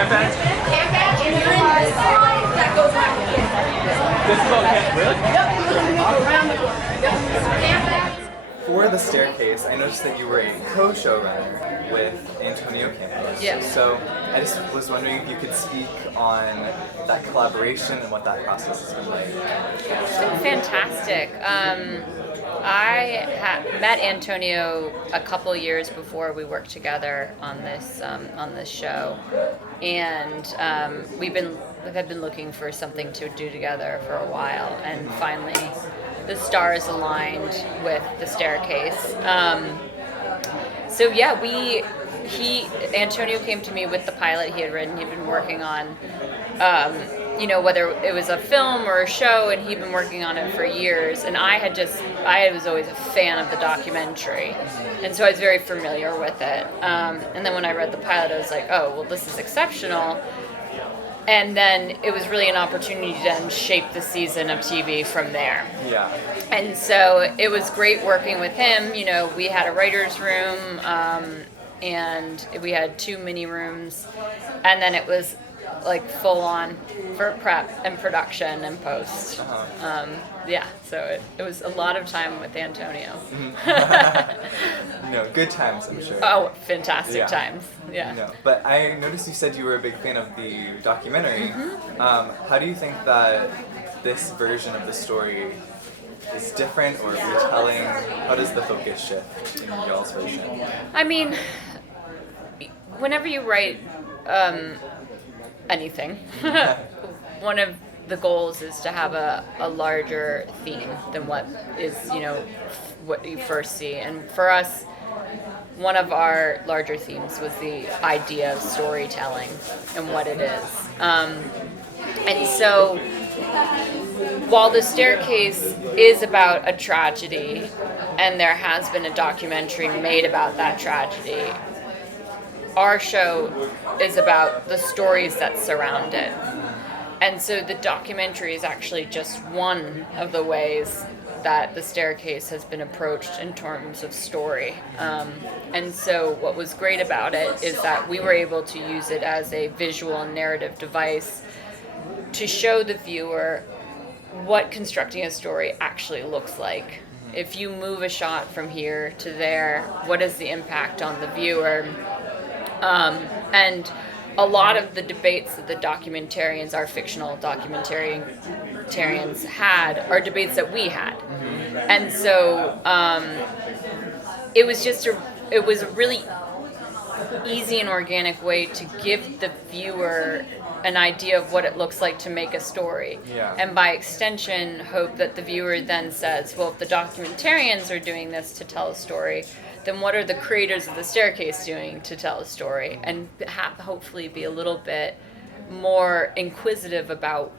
camp badge? That goes back. This is all camp, really? For The Staircase, I noticed that you were a co-showrunner with Antonio Campos. Yes. So I just was wondering if you could speak on that collaboration and what that process has been like. It's been fantastic. I met Antonio a couple years before we worked together on this show, and we've been looking for something to do together for a while, and finally the stars aligned with The Staircase. So yeah, Antonio came to me with the pilot he had written. He'd been working on, whether it was a film or a show, and he'd been working on it for years. And I was always a fan of the documentary, and so I was very familiar with it. And then when I read the pilot, I was like, oh, well, this is exceptional. And then it was really an opportunity to then shape the season of TV from there. Yeah. And so it was great working with him. We had a writer's room, and we had 2 mini rooms, and then it was like full on for prep and production and post. So it was a lot of time with Antonio. Good times, I'm sure. Oh, fantastic times. Yeah. No, but I noticed you said you were a big fan of the documentary. How do you think that this version of the story is different or retelling? How does the focus shift in y'all's version? I mean, whenever you write anything, one of the goals is to have a larger theme than what is, what you first see. And for us, one of our larger themes was the idea of storytelling and what it is. And so while The Staircase is about a tragedy, and there has been a documentary made about that tragedy, our show is about the stories that surround it. And so the documentary is actually just one of the ways that The Staircase has been approached in terms of story. And so what was great about it is that we were able to use it as a visual and narrative device to show the viewer what constructing a story actually looks like. If you move a shot from here to there, what is the impact on the viewer? And a lot of the debates that the documentarians, our fictional documentarians had, are debates that we had. And so it was a really easy and organic way to give the viewer an idea of what it looks like to make a story. Yeah. And by extension, hope that the viewer then says, well, if the documentarians are doing this to tell a story, then what are the creators of The Staircase doing to tell a story? And hopefully be a little bit more inquisitive about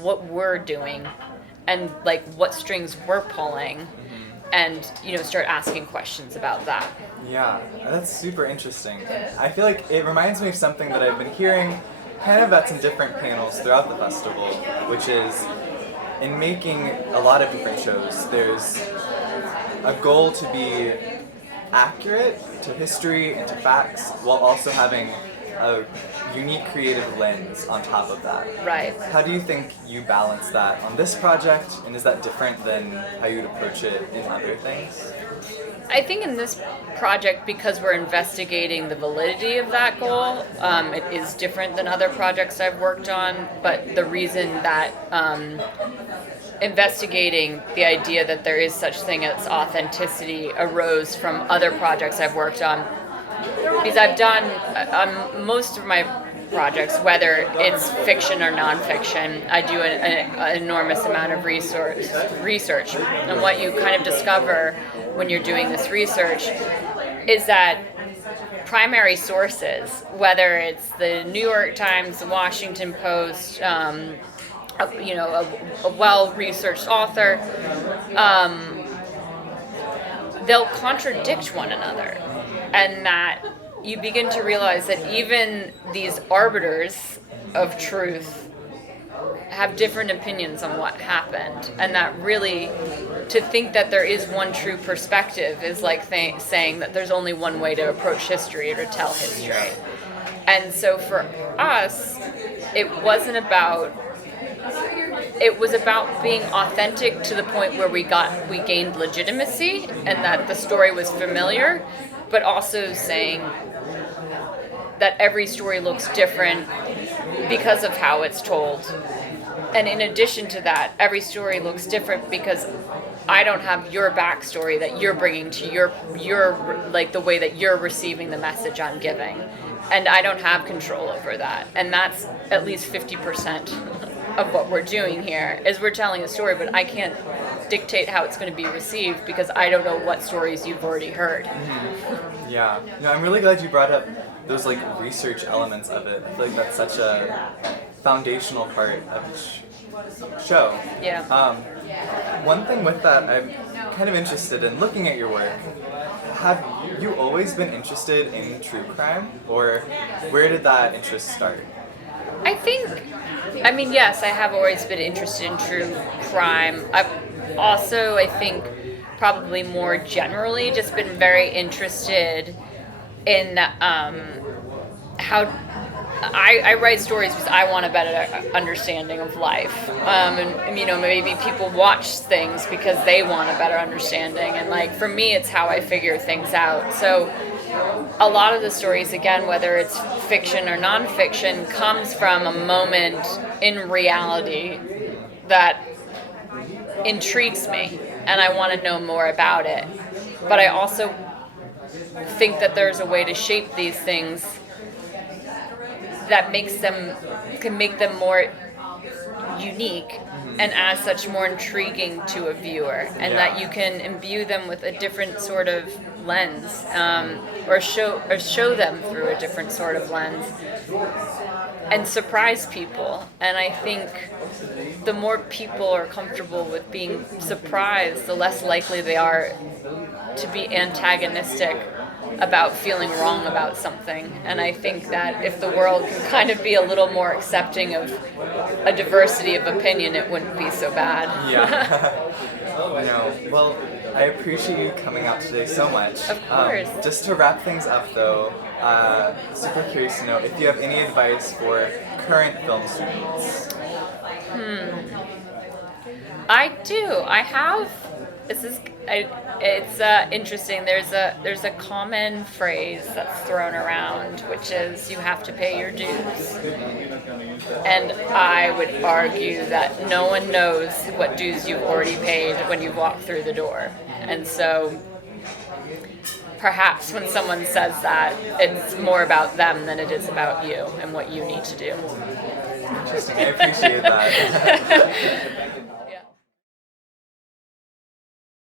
what we're doing and like what strings we're pulling, and start asking questions about that. Yeah, that's super interesting. I feel like it reminds me of something that I've been hearing kind of at some different panels throughout the festival, which is in making a lot of different shows, there's a goal to be accurate to history and to facts while also having a unique creative lens on top of that. Right. How do you think you balance that on this project, and is that different than how you'd approach it in other things? I think in this project, because we're investigating the validity of that goal, it is different than other projects I've worked on, but the reason that investigating the idea that there is such thing as authenticity arose from other projects I've worked on, because I've done most of my projects, whether it's fiction or nonfiction, I do an enormous amount of research. And what you kind of discover when you're doing this research is that primary sources, whether it's the New York Times, the Washington Post, a well-researched author, they'll contradict one another. And that you begin to realize that even these arbiters of truth have different opinions on what happened, and that really to think that there is one true perspective is like saying that there's only one way to approach history or to tell history. And so for us, it wasn't about, it was about being authentic to the point where we gained legitimacy and that the story was familiar, but also saying that every story looks different because of how it's told. And in addition to that, every story looks different because I don't have your backstory that you're bringing to your like the way that you're receiving the message I'm giving. And I don't have control over that. And that's at least 50% of what we're doing here, is we're telling a story, but I can't dictate how it's going to be received because I don't know what stories you've already heard. Mm-hmm. Yeah. No, I'm really glad you brought up those like research elements of it. I feel like that's such a foundational part of each show. Yeah. One thing with that, I'm kind of interested in looking at your work. Have you always been interested in true crime, or where did that interest start? I mean, yes, I have always been interested in true crime. I've also, I think, probably more generally just been very interested in how I write stories because I want a better understanding of life. And you know, maybe people watch things because they want a better understanding. And like for me, it's how I figure things out. So a lot of the stories, again, whether it's fiction or nonfiction, comes from a moment in reality that intrigues me and I want to know more about it. But I also think that there's a way to shape these things that can make them more unique and as such more intriguing to a viewer, and that you can imbue them with a different sort of lens, or show them through a different sort of lens and surprise people. And I think the more people are comfortable with being surprised, the less likely they are to be antagonistic about feeling wrong about something. And I think that if the world can kind of be a little more accepting of a diversity of opinion, it wouldn't be so bad. Yeah. No. Well, I appreciate you coming out today so much. Of course. Just to wrap things up though, super curious to know if you have any advice for current film students. I do. I have. It's interesting. There's a common phrase that's thrown around, which is you have to pay your dues. And I would argue that no one knows what dues you've already paid when you walk through the door. And so perhaps when someone says that, it's more about them than it is about you and what you need to do. Interesting. I appreciate that.